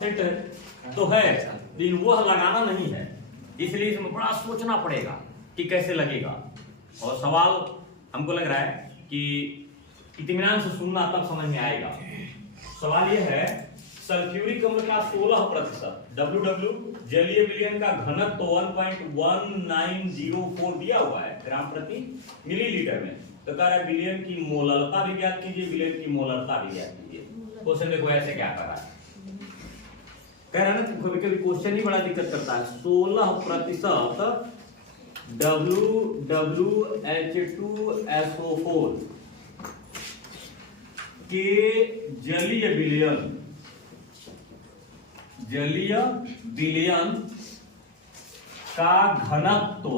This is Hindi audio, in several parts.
तो है, लेकिन वह लगाना नहीं है, इसलिए इसमें बड़ा सोचना पड़ेगा कि कैसे लगेगा। और सवाल हमको लग रहा है कि इत्मीनान से सुनना तब समझ में आएगा। सवाल यह है, सल्फ्यूरिक अम्ल का 16% WW जलीय विलयन का घनत्व 1.1904 दिया हुआ है ग्राम प्रति मिलीलीटर में। तो कह रहा है विलयन की मोलरता भी ज्ञात कीजिए, विलयन की मोलरता भी ज्ञात कीजिए। क्वेश्चन देखो ऐसे क्या कर रहा है, कह रहा है ना कभी कभी क्वेश्चन ही बड़ा दिक्कत करता है। 16% WH2SO4 के जलीय विलयन का घनत्व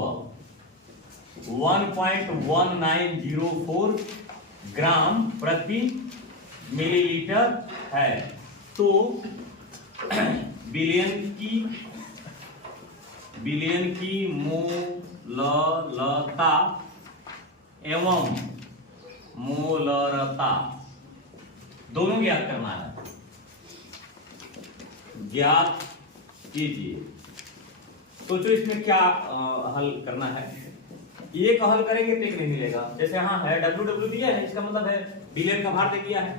1.1904 ग्राम प्रति मिलीलीटर है। तो विलयन की मोलरता एवं मोलरता दोनों ज्ञात करना है, ज्ञात कीजिए। सोचो इसमें क्या हल करना है। एक हल करेंगे तो एक नहीं मिलेगा। जैसे यहाँ है WW दिया है, इसका मतलब है विलयन का भार दे दिया है,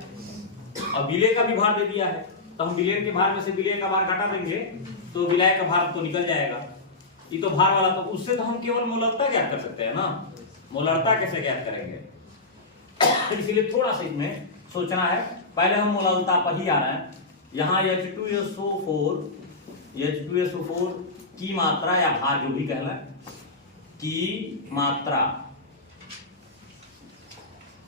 और विलय का भी भार दे दिया है। तो हम विलयन के भार में से विलय का भार घटा देंगे तो विलय का भार तो निकल जाएगा। ये तो भार वाला, तो उससे तो हम केवल मोलरता ज्ञात कर सकते हैं ना। मोलरता कैसे ज्ञात करेंगे, तो इसलिए थोड़ा सा इसमें सोचना है। पहले हम मोलरता पर ही आ रहे हैं। यहाँ H2SO4 की मात्रा या भार जो भी कहला की मात्रा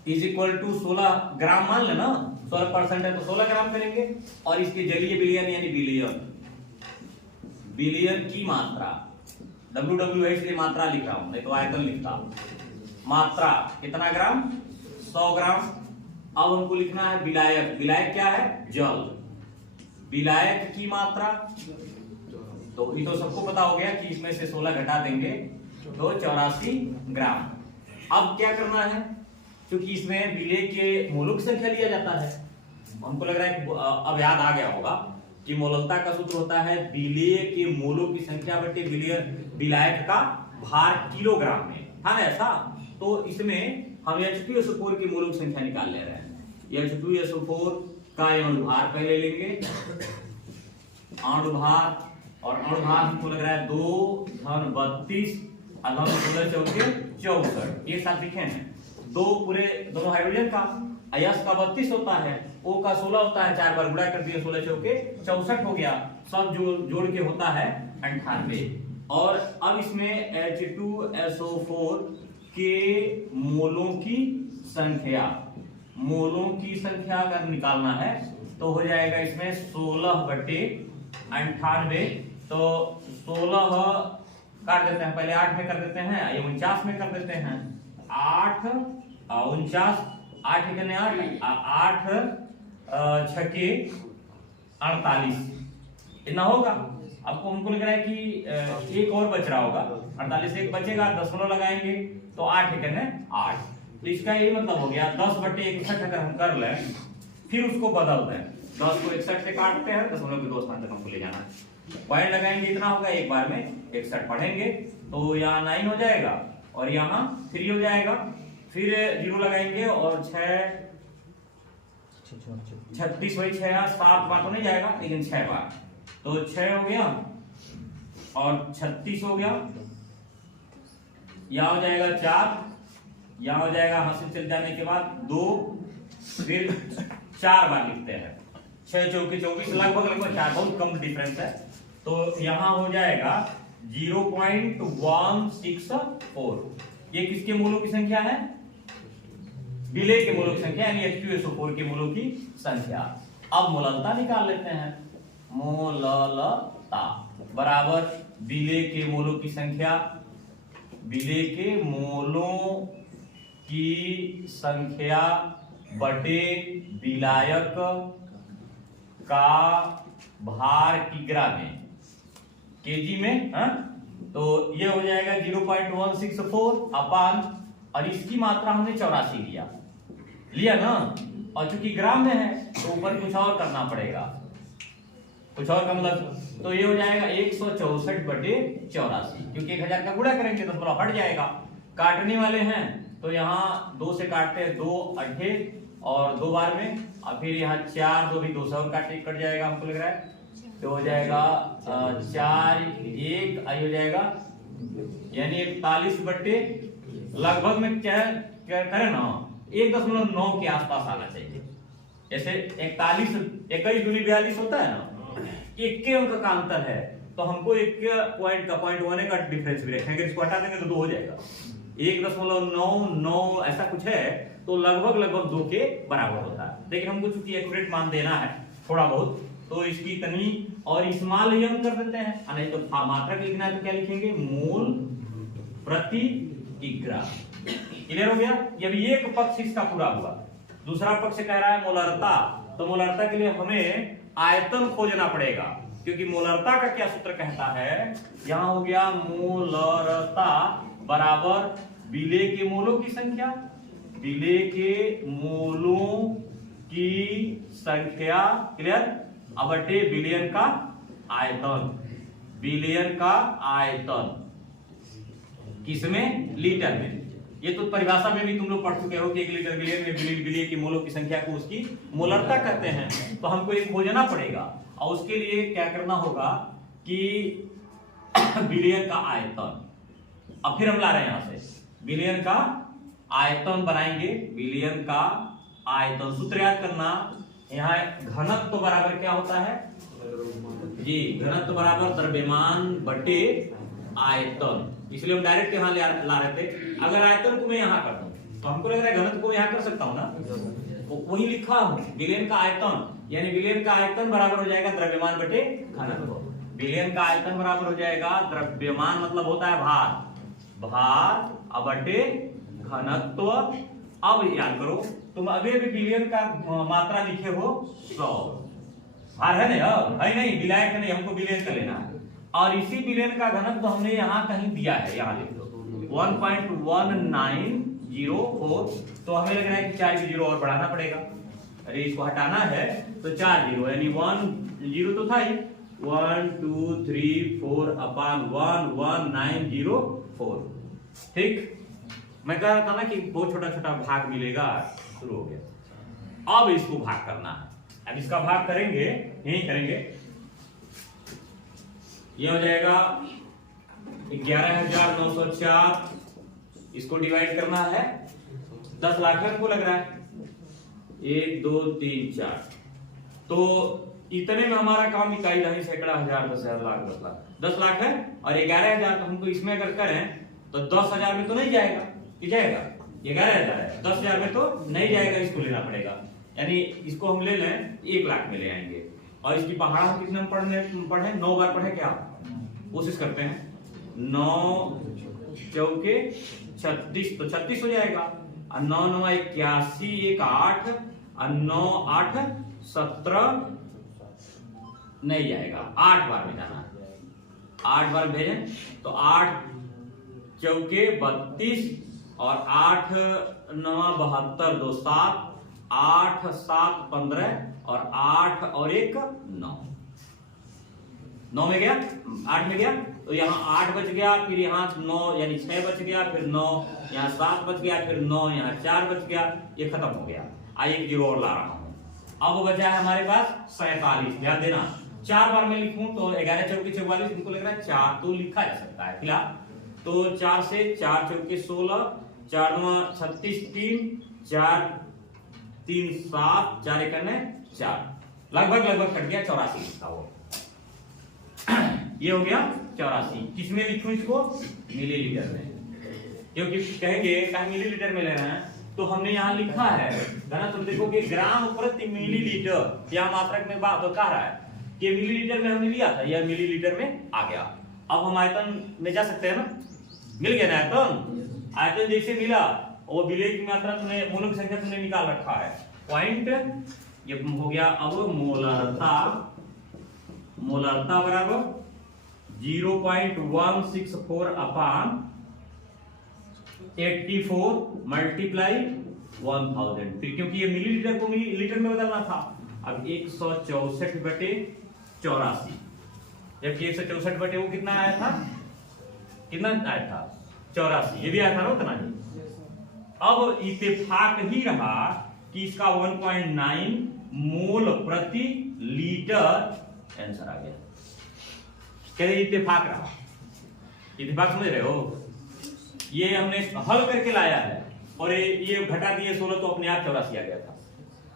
इज इक्वल टू 16 ग्राम मान लेना। 16% है तो 16 ग्राम करेंगे। और इसके जलीय विलयन यानी विलयन की मात्रा WW है, इसलिए मात्रा लिख रहा हूं, नहीं तो आयतन लिखता। मात्रा कितना ग्राम, 100 ग्राम। अब हमको लिखना है विलायक। विलायक क्या है, जल। विलायक की मात्रा, तो ये तो सबको पता हो गया कि इसमें से 16 घटा देंगे तो 84 ग्राम। अब क्या करना है, क्योंकि इसमें विलय के मोलों की संख्या लिया जाता है। हमको लग रहा है कि अब याद आ गया होगा कि मोलरता का सूत्र होता है विलय के मोलों की संख्या बटे विलायक का भार किलोग्राम में, है ना ऐसा। तो इसमें हम H2SO4 के मोलों की संख्या निकाल ले रहे हैं। H2SO4 का अणुभार पहले लेंगे, अणुभार, और अणुभार हमको लग रहा है 2 × 32 64 एक साथ लिखे हैं। दोनों हाइड्रोजन का यस का 32 होता है, O का 16 होता है, 4 बार गुणा कर दिए 16 चौके 64 हो गया। सब जोड़ के होता है 98। और अब इसमें H2SO4 के मोलों की संख्या अगर निकालना है तो हो जाएगा इसमें 16/98। तो 16 काट देते हैं, पहले 8 में कर देते हैं, ये 49 में कर देते हैं। 8 49 8 कितने 8 छके 48 इतना होगा। आपको हमको लग रहा है कि एक और बच रहा होगा, 48 एक बचेगा, दशमलव लगाएंगे तो 8 कितने 8। तो इसका यही मतलब हो गया 10/61 अगर हम कर लें, फिर उसको बदल दें, 10 को 61 से काटते हैं, दशमलव के 2 स्थान तक हमको ले जाना है। पॉइंट लगाएंगे, इतना होगा, एक बार में 61 पढ़ेंगे तो यहाँ 9 हो जाएगा और यहाँ 3 हो जाएगा। फिर 0 लगाएंगे और 36 वही 6 7 बार तो नहीं जाएगा, लेकिन 6 बार, तो 6 हो गया और 36 हो गया। यहाँ हो जाएगा 4, यहाँ हो जाएगा, हाथ से चल जाने के बाद 2, फिर 4 बार लिखते हैं। 6 चौके 24 लगभग 4, बहुत कम डिफरेंस है। तो यहाँ हो जाएगा 0.164। ये किसके मोलों की संख्या है, विलय के मोलों की संख्या, यानी H2SO4 के मोलों की संख्या। अब मोलरता निकाल लेते हैं। मोलरता बराबर विलय के मोलों की संख्या, विलय के मोलों की संख्या बटे विलायक का भार किग्रा में, केजी में, तो ये हो जाएगा 0.164 अपान, और इसकी मात्रा हमने 84 लिया ना, और चूंकि ग्राम में है तो ऊपर कुछ और करना पड़ेगा, कुछ और का मतलब, तो ये हो जाएगा 164/84, क्योंकि 1000 का गुणा करेंगे तो थोड़ा हट जाएगा। काटने वाले हैं तो यहाँ 2 से काटते हैं, 2 अट्ठे और 2 बार में, और फिर यहाँ 4 2 भी 2 से और कट जाएगा, हमको लग रहा है तो हो जाएगा 4 1 आई हो जाएगा, यानी 41 लगभग में क्या करें ना 1.9 के आसपास आना चाहिए। जैसे 41 21 दूनी 42 होता है ना, 1 के अंक का अंतर है, तो हमको 1 पॉइंट का 0.1 का डिफरेंस भी रखेंगे, इसको हटा देंगे तो 2 हो जाएगा। 1.99 ऐसा कुछ है, तो लगभग 2 के बराबर होता है। लेकिन हमको चूंकि एक्यूरेट मान देना है थोड़ा बहुत, तो इसकी इतनी और स्मॉल यम कर देते हैं, नहीं तो मात्रक लिखना है तो क्या लिखेंगे, मोल प्रति किग्रा। क्लियर हो गया। ये भी एक पक्ष इसका पूरा हुआ। दूसरा पक्ष कह रहा है मोलरता, तो मोलरता के लिए हमें आयतन खोजना पड़ेगा, क्योंकि मोलरता का क्या सूत्र कहता है, यहां हो गया मोलरता बराबर विलेय के मोलों की संख्या, विलेय के मोलों की संख्या, क्लियर, बटे विलयन का आयतन, विलयन का आयतन किसमें, लीटर में। ये तो परिभाषा में भी तुम लोग पढ़ चुके हो कि 1 लीटर विलयन में विलय की मोलों की संख्या को उसकी मोलरता कहते हैं। तो हमको ये खोजना पड़ेगा, और उसके लिए क्या करना होगा कि विलयन का आयतन, अब फिर हम ला रहे हैं यहां से विलयन का आयतन बनाएंगे। विलयन का आयतन सूत्र याद करना, यहाँ घनत्व तो बराबर क्या होता है जी, घनत्व बराबर द्रव्यमान बटे आयतन, इसलिए हम डायरेक्ट यहाँ ला रहे थे। अगर आयतन को मैं यहाँ कर दूं तो हमको लग रहा है घनत्व को यहाँ कर सकता हूँ ना, तो वही लिखा हूँ विलयन का आयतन, यानी विलयन का आयतन बराबर हो जाएगा द्रव्यमान बटे घनत्व। विलयन का आयतन बराबर हो जाएगा द्रव्यमान मतलब होता है भार, भार बटे घनत्व। अब याद करो तुम अभी भी विलयन का मात्रा लिखे हो 100, भार है ना, है नहीं, विलायक नहीं, हमको विलयन का लेना है। और इसी विलयन का घनत्व तो हमने यहाँ कहीं दिया है, यहाँ लिख दो 1.1904, तो हमें लग रहा है कि 4 की 0 और बढ़ाना पड़ेगा। अरे इसको हटाना है तो 4 0, यानी 1 0 तो था ही, 1 2 3 4 अपान 11904। ठीक, मैं कह रहा था ना कि बहुत छोटा छोटा भाग मिलेगा, शुरू हो गया। अब इसको भाग करना है, अब इसका भाग करेंगे, यही करेंगे, ये हो जाएगा 11,904, इसको डिवाइड करना है 10 लाख में हमको लग रहा है, 1 2 3 4, तो इतने में हमारा काम इकाई नहीं, सैकड़ा, हजार, 10,000, लाख, 10 लाख, 10 लाख है और 11,000, तो हमको इसमें अगर करें तो 10,000 में तो नहीं जाएगा, कि जाएगा, 11,000 है, 10,000 में तो नहीं जाएगा, इसको लेना पड़ेगा, यानी इसको हम ले लें 1 लाख में ले आएंगे। और इसकी पहाड़ हम कितने में पढ़े 9 बार पढ़े क्या, कोशिश करते हैं, 9 चौके 36, तो 36 हो जाएगा, और 9 9 81, 1 8, और 9 8 17 नहीं जाएगा, 8 बार में जाना है, 8 बार भेजें तो 8 चौके 32, और 8 9 72, 2 7, 8 7 15, और 8 और 1 9, 9 में गया, 8 में गया, तो यहाँ 8 बच गया, फिर यहाँ 9 यानी 6 बच गया, फिर 9 यहाँ 7 बच गया, फिर 9 यहाँ 4 बच गया, ये खत्म हो गया। आइए 1 0 और ला रहा हूँ। अब बचा है हमारे पास 47, ध्यान देना, 4 बार में लिखूं तो 11 चौके 44, इनको लग रहा है 4 तो लिखा जा सकता है फिलहाल, तो 4 से 4 चौके 16, 4 9 36, 3 4 3 7, 4 1 4, लगभग कट गया, 84 लिखा वो, ये हो गया 84। किसमें लिखूं इसको, मिलीलीटर में, क्योंकि कहेंगे कहीं मिलीलीटर में ले रहे हैं, तो हमने यहाँ लिखा है घनत्व, देखोगे ग्राम प्रति मिलीलीटर, यहाँ मात्रक में बात कह रहा है कि मिलीलीटर में हमने लिया था, यह मिलीलीटर में आ गया। अब हम आयतन में जा सकते हैं ना, मिल गया ना आयतन, आयतन जैसे मिला वो विलय की मात्रा तुमने, मोलों की संख्या तुमने निकाल रखा है, पॉइंट ये हो गया। अब मोलरता बराबर 0.164 अपान 84 मल्टीप्लाई 1000, फिर क्योंकि ये मिलीलीटर को मिलीलीटर में बदलना था, अब 164 बटे 84, जबकि 164 बटे वो कितना आया था, कितना आया था 84, ये भी आया था ना उतना ही। अब इत्तेफाक ही रहा कि इसका 1.9 मोल प्रति लीटर आंसर आ गया। कहते इत्तेफाक रहा, इत्तेफाक समझ रहे हो, ये हमने हल करके लाया है और ये घटा दिए 16 तो अपने आप 84 आ गया था।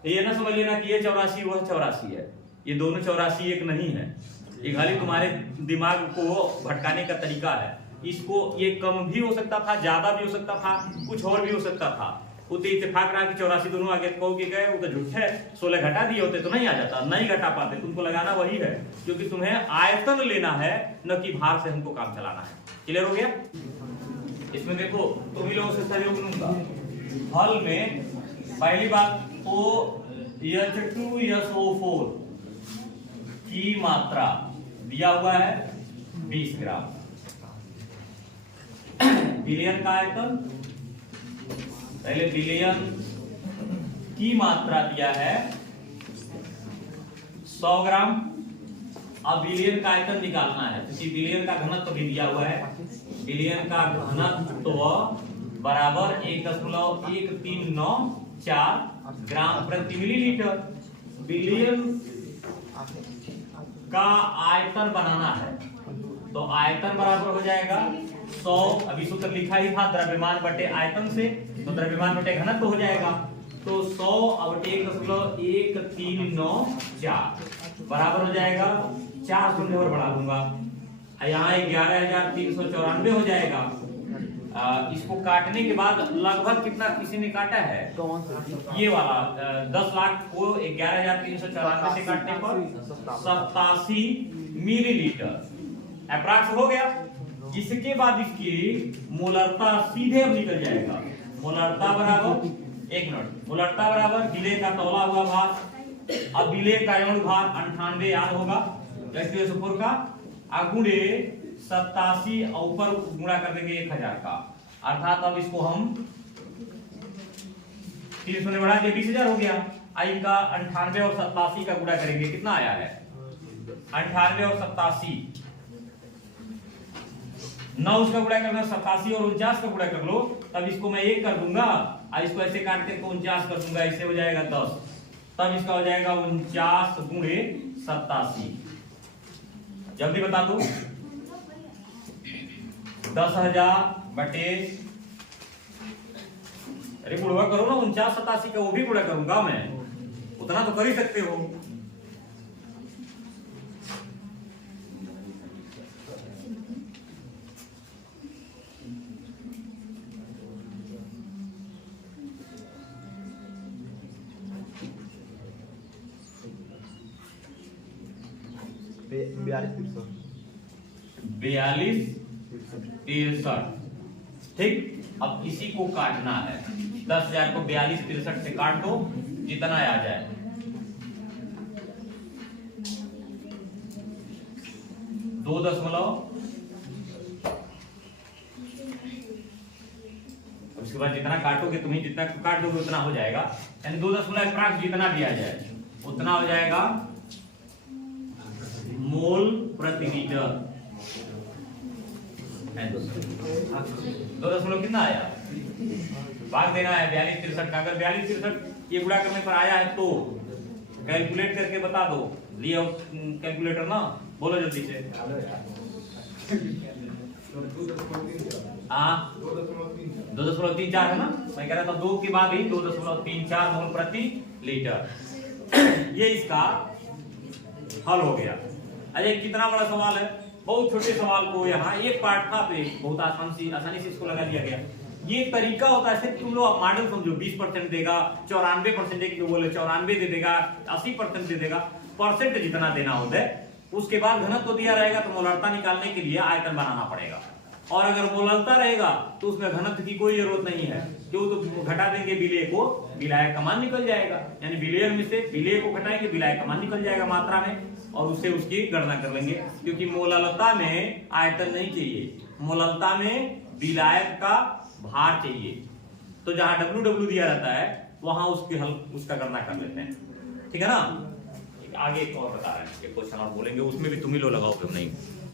ये ना समझ लेना कि ये 84 वह 84 है, ये दोनों 84 एक नहीं है, ये खाली तुम्हारे दिमाग को भटकाने का तरीका है। इसको ये कम भी हो सकता था, ज्यादा भी हो सकता था, कुछ और भी हो सकता था। उतने इत्तेफाक रहा कि 84 दोनों आगे कहोगे गए वो तो झूठ है, 16 घटा दिए होते तो नहीं आ जाता, नहीं घटा पाते। तुमको लगाना वही है क्योंकि तुम्हें आयतन लेना है, न कि भार से हमको काम चलाना है। क्लियर हो गया? इसमें देखो तुम ही लोगों से सहयोग लूंगा। हल में पहली बात तो H2SO4 की मात्रा दिया हुआ है 20 ग्राम। विलयन का आयतन, पहले विलयन की मात्रा दिया है 100 ग्राम। अब विलयन का आयतन निकालना है क्योंकि विलयन का घनत्व भी दिया हुआ है। विलयन का घनत्व बराबर 1.1394 ग्राम प्रति मिलीलीटर। विलयन का आयतन बनाना है तो आयतन बराबर हो जाएगा 100, अभी सूत्र लिखा ही था द्रव्यमान बटे आयतन से, तो द्रव्यमान बटे घनत्व हो जाएगा। तो 100 बटे 1.1394 बराबर हो जाएगा 4 शून्य और बढ़ा दूंगा, यहाँ 11,394 हो जाएगा। इसको काटने के बाद लगभग कितना किसी ने काटा है, ये वाला 10 लाख को 11,394 से काटने पर 87 मिलीलीटर अप्रॉक्स हो गया। इसके बाद इसकी मोलरता सीधे अब निकल जाएगा। मोलरता बराबर, एक मिनट, मोलरता बराबर विलेय का तौला हुआ भार, अब विलेय का यौगिक भार 98 याद होगा H2SO4 का, गुणे 87 और ऊपर गुणा कर देंगे 1000 का, अर्थात अब इसको हम 300 ने बढ़ा के 20,000 हो गया। आई का 98 और 87 का गुणा करेंगे, कितना आया है 98 और 87, 9 उसका गुणा करना, 87 और 49 का गुणा कर लो, तब इसको मैं 1 कर दूंगा और इसको ऐसे काट के 49 कर दूंगा, इससे हो जाएगा 10, तब इसका हो जाएगा 49 गुणे 87। जल्दी बता दो, 10,000 बटे, अरे गुणा करो ना, 49 87 का वो भी गुणा करूंगा मैं, उतना तो कर ही सकते हो। बयालीस तिरसठ, ठीक। अब इसी को काटना है, 10,000 को 42 63 से काट दो, जितना आ जाए, दो दशमलव, उसके बाद जितना काटोगे तुम्हें, जितना काट दोगे उतना हो जाएगा, यानी 2.5 जितना भी आ जाए उतना हो जाएगा मोल प्रति लीटर। 2 कितना आया, भाग देना है 42 63 का। अगर 42 63 ये गुणा करने पर आया है तो कैलकुलेट करके बता दो, लिए कैलकुलेटर ना, बोलो जल्दी से। 2.34 है ना, मैं कह रहा था 2 के बाद ही 2.34 मोल प्रति लीटर। ये इसका हल हो गया। अरे कितना बड़ा सवाल है, बहुत छोटे सवाल को यहाँ एक पार्ट था तो बहुत आसानी से इसको लगा दिया गया। ये तरीका होता है, तुम लोग मॉडल समझो, 20% देगा, 94% देगा, बोले 94 दे देगा, 80% दे देगा, परसेंट जितना देना होता है। उसके बाद घनत्व दिया रहेगा तो मोलरता निकालने के लिए आयतन बनाना पड़ेगा, और अगर मोलरता रहेगा तो उसमें घनत्व की कोई जरूरत नहीं है, क्यों तो घटा देंगे विलेय को, विलायक का मान निकल जाएगा, यानी विलेय में से विलेय को घटाएंगे, विलायक का मान निकल जाएगा मात्रा में, और उससे उसकी गणना कर लेंगे। क्योंकि मोलरता में आयतन नहीं चाहिए, मोलरता में विलायक का भार चाहिए, तो जहां W दिया रहता है वहां उसकी हल उसका गणना कर लेते हैं, ठीक है ना। आगे एक और बता रहे हैं, एक क्वेश्चन और बोलेंगे, उसमें भी तुम ही लोग लगाओगे नहीं।